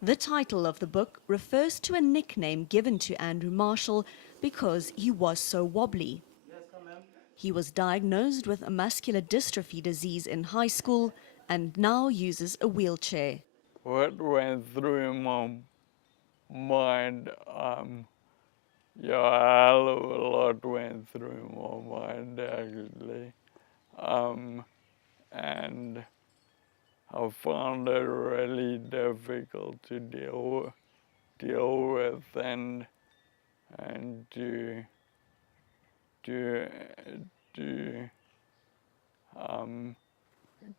The title of the book refers to a nickname given to Andrew Marshall because he was so wobbly. He was diagnosed with a muscular dystrophy disease in high school and now uses a wheelchair. What went through my mind, yeah, a lot went through my mind actually, and I found it really difficult to deal with and to to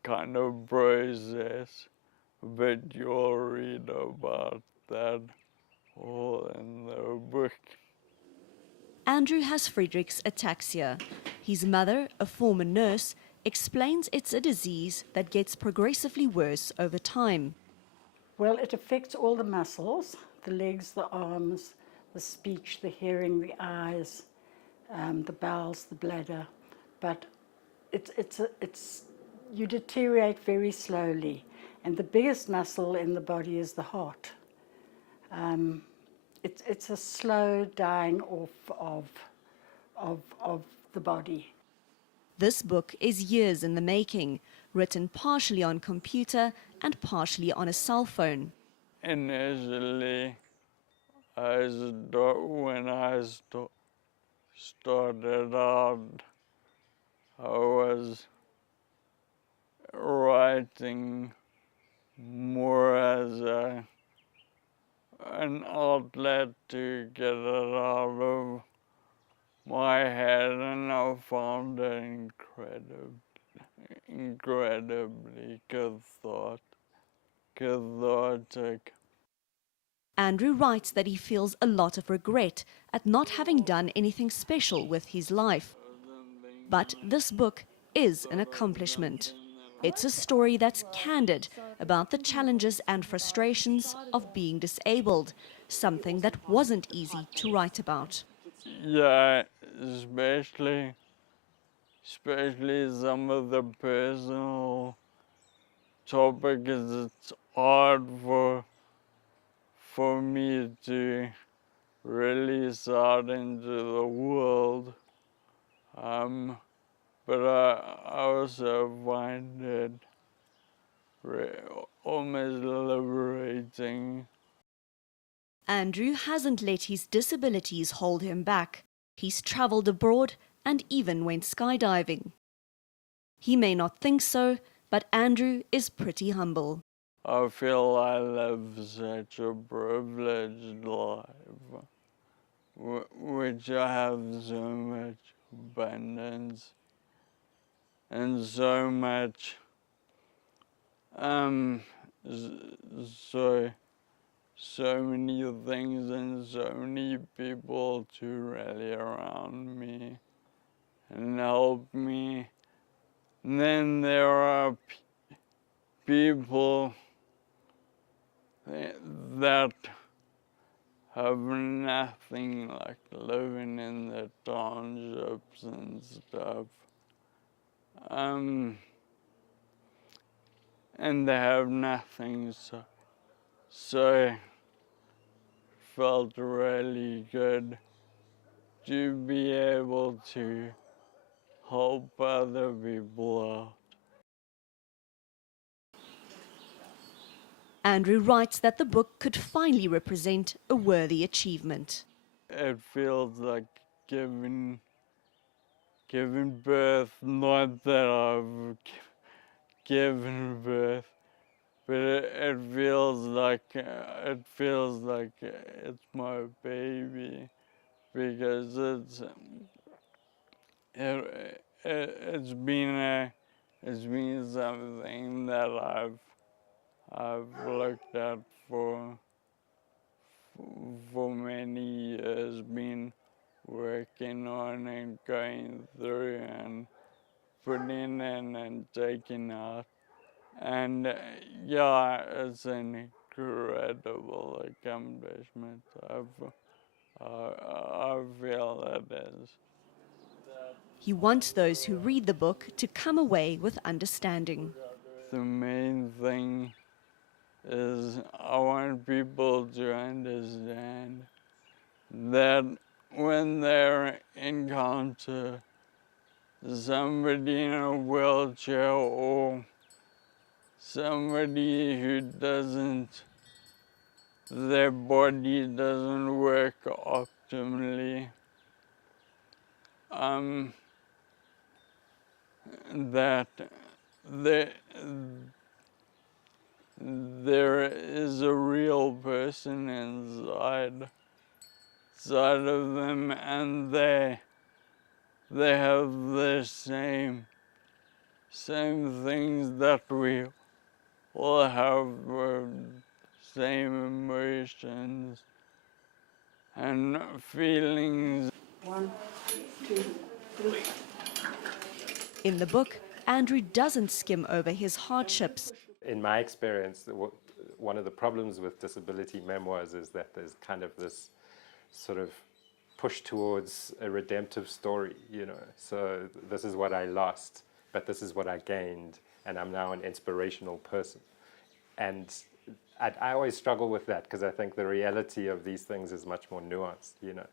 kind of process, but you'll read about that all in the book. Andrew has Friedrich's ataxia. His mother, a former nurse, explains it's a disease that gets progressively worse over time. Well, it affects all the muscles, the legs, the arms, the speech, the hearing, the eyes, the bowels, the bladder. But you deteriorate very slowly. And the biggest muscle in the body is the heart. It's a slow dying off of the body. This book is years in the making, written partially on computer and partially on a cell phone. Initially, when I started out, I was writing more as an outlet to get it out of my head, and I found it incredibly cathartic. Andrew writes that he feels a lot of regret at not having done anything special with his life. But this book is an accomplishment. It's a story that's candid about the challenges and frustrations of being disabled, something that wasn't easy to write about. Yeah, especially some of the personal topics. It's hard for me to release out into the world. But I also find it almost liberating. Andrew hasn't let his disabilities hold him back. He's traveled abroad and even went skydiving. He may not think so, but Andrew is pretty humble. I feel I live such a privileged life, which I have so much abundance and so much, so many things and so many people to rally around me and help me. And then there are people that have nothing, like living in the townships and stuff. And they have nothing, so felt really good to be able to help other people out. Andrew writes that the book could finally represent a worthy achievement. It feels like giving birth, not that I've given birth, but it feels like it's my baby, because it's been something that I've looked at for many years, been working on and going through and putting in and taking out. And yeah, it's an incredible accomplishment. I feel it is. He wants those who read the book to come away with understanding. The main thing is I want people to understand that when they encounter somebody in a wheelchair or somebody who their body doesn't work optimally, that there, there is a real person inside of them, and they have the same things that we all have, same emotions and feelings. 1, 2, 3. In the book, Andrew doesn't skim over his hardships. In my experience, one of the problems with disability memoirs is that there's kind of this sort of push towards a redemptive story, you know. So this is what I lost, but this is what I gained, and I'm now an inspirational person. And I always struggle with that because I think the reality of these things is much more nuanced, you know.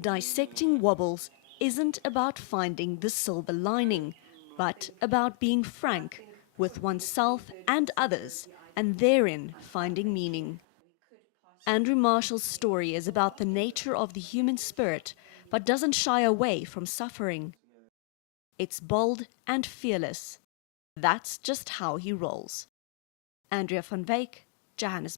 Dissecting Wobbles isn't about finding the silver lining, but about being frank with oneself and others, and therein finding meaning. Andrew Marshall's story is about the nature of the human spirit, but doesn't shy away from suffering. It's bold and fearless. That's just how he rolls. Andrea van Wyk, Johannesburg.